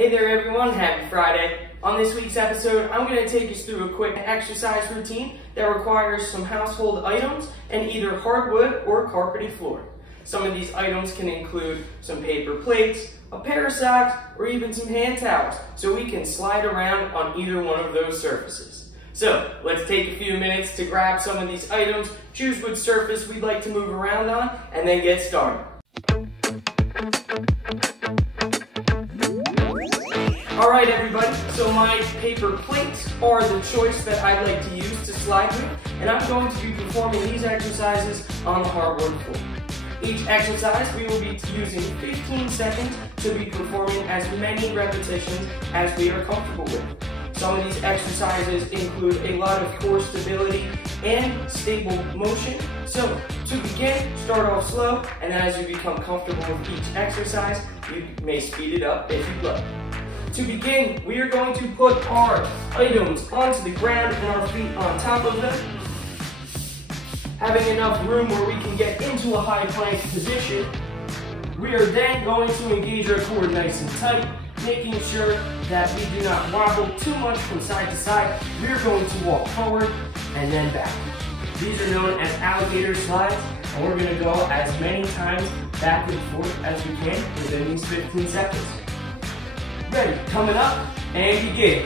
Hey there everyone, happy Friday. On this week's episode, I'm going to take us through a quick exercise routine that requires some household items and either hardwood or carpeted floor. Some of these items can include some paper plates, a pair of socks, or even some hand towels, so we can slide around on either one of those surfaces. So, let's take a few minutes to grab some of these items, choose which surface we'd like to move around on, and then get started. Alright everybody, so my paper plates are the choice that I like to use to slide with, and I'm going to be performing these exercises on the hardwood floor. Each exercise we will be using 15 seconds to be performing as many repetitions as we are comfortable with. Some of these exercises include a lot of core stability and stable motion. So to begin, start off slow, and as you become comfortable with each exercise, you may speed it up if you'd like. To begin, we are going to put our items onto the ground and our feet on top of them. Having enough room where we can get into a high plank position, we are then going to engage our core nice and tight, making sure that we do not wobble too much from side to side. We are going to walk forward and then back. These are known as alligator slides, and we're going to go as many times back and forth as we can within these 15 seconds. Ready, coming up, and begin.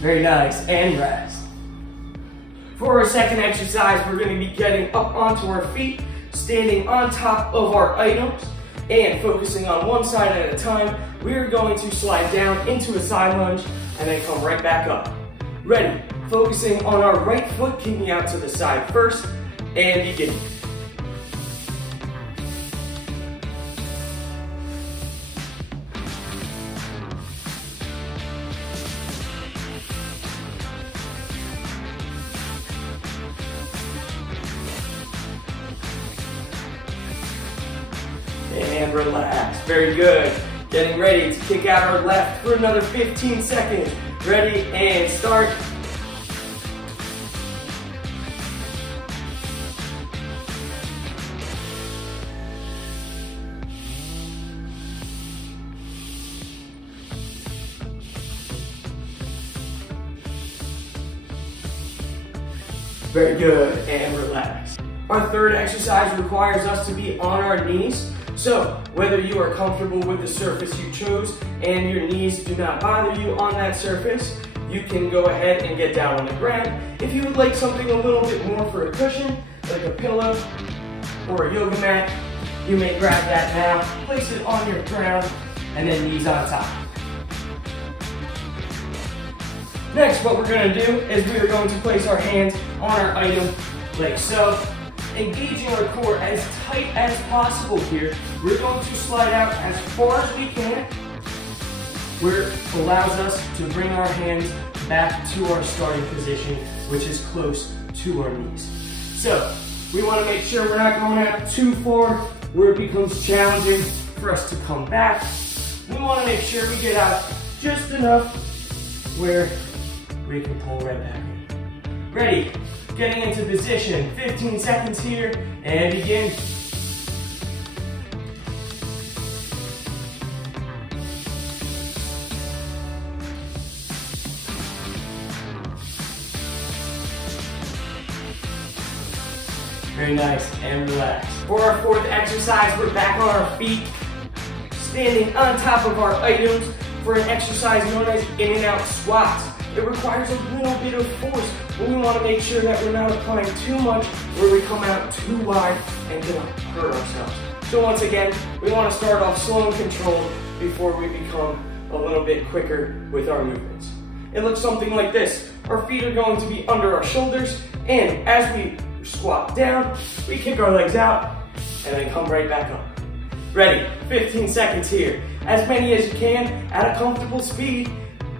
Very nice, and rest. For our second exercise, we're going to be getting up onto our feet, standing on top of our items, and focusing on one side at a time. We're going to slide down into a side lunge, and then come right back up. Ready, focusing on our right foot, kicking out to the side first, and begin. And relax, very good. Getting ready to kick out our left for another 15 seconds. Ready, and start. Very good, and relax. Our third exercise requires us to be on our knees. So, whether you are comfortable with the surface you chose and your knees do not bother you on that surface, you can go ahead and get down on the ground. If you would like something a little bit more for a cushion, like a pillow or a yoga mat, you may grab that now, place it on your ground, and then knees on top. Next, what we're going to do is we are going to place our hands on our item like so. Engaging our core as tight as possible here. We're going to slide out as far as we can, where it allows us to bring our hands back to our starting position, which is close to our knees. So, we want to make sure we're not going out too far where it becomes challenging for us to come back. We want to make sure we get out just enough where we can pull right back in. Ready? Getting into position, 15 seconds here, and begin. Very nice, and relax. For our fourth exercise, we're back on our feet, standing on top of our items for an exercise known as in and out squats. It requires a little bit of force, but we want to make sure that we're not applying too much where we come out too wide and gonna hurt ourselves. So once again, we want to start off slow and controlled before we become a little bit quicker with our movements. It looks something like this. Our feet are going to be under our shoulders, and as we squat down, we kick our legs out, and then come right back up. Ready, 15 seconds here. As many as you can at a comfortable speed.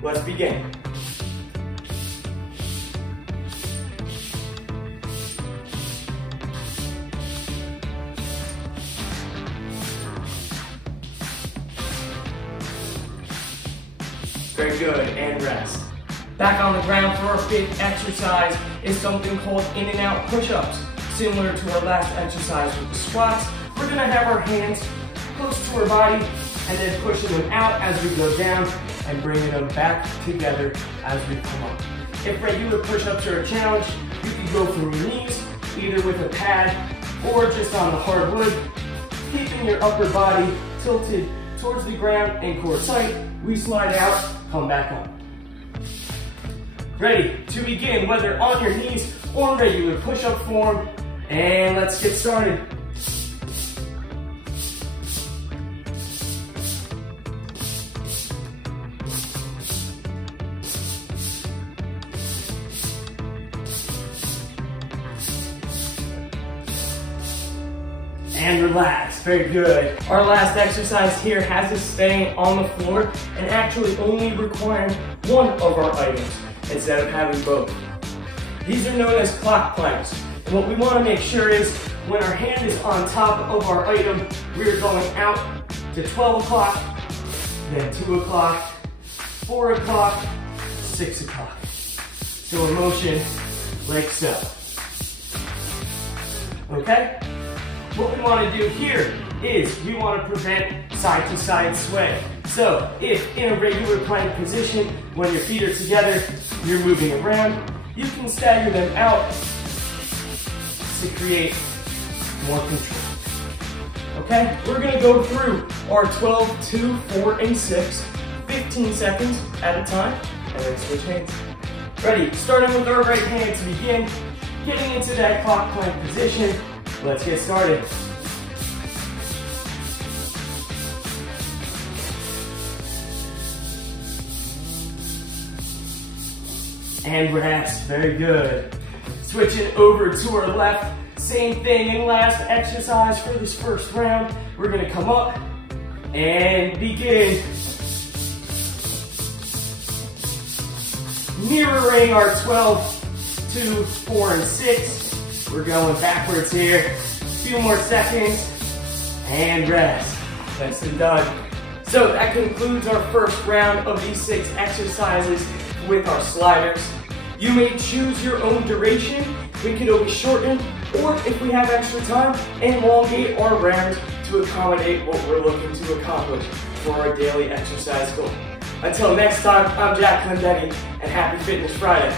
Let's begin. Very good, and rest. Back on the ground for our fifth exercise is something called in and out push-ups. Similar to our last exercise with the squats, we're gonna have our hands close to our body and then pushing them out as we go down and bringing them back together as we come up. If regular push-ups are a challenge, you can go from your knees, either with a pad or just on the hardwood, keeping your upper body tilted towards the ground and core tight. We slide out, come back up. Ready to begin, whether on your knees or regular push-up form, and let's get started. And relax, very good. Our last exercise here has us staying on the floor and actually only requiring one of our items instead of having both. These are known as clock planks. And what we want to make sure is when our hand is on top of our item, we're going out to 12 o'clock, then 2 o'clock, 4 o'clock, 6 o'clock. So in motion, like so. Okay? What we want to do here is we want to prevent side to side sway. So if in a regular plank position, when your feet are together, you're moving around, you can stagger them out to create more control. Okay, we're going to go through our 12, 2, 4, and 6, 15 seconds at a time, and then switch hands. Ready, starting with our right hand to begin, getting into that clock plank position. Let's get started. And rest, very good. Switching over to our left, same thing and last exercise for this first round. We're gonna come up and begin mirroring our 12, 2, 4, and 6. We're going backwards here. 2 more seconds and rest. That's done. So that concludes our first round of these 6 exercises with our sliders. You may choose your own duration. We could always shorten, or if we have extra time, elongate our rounds to accommodate what we're looking to accomplish for our daily exercise goal. Until next time, I'm Jack Clendenny, and happy Fitness Friday.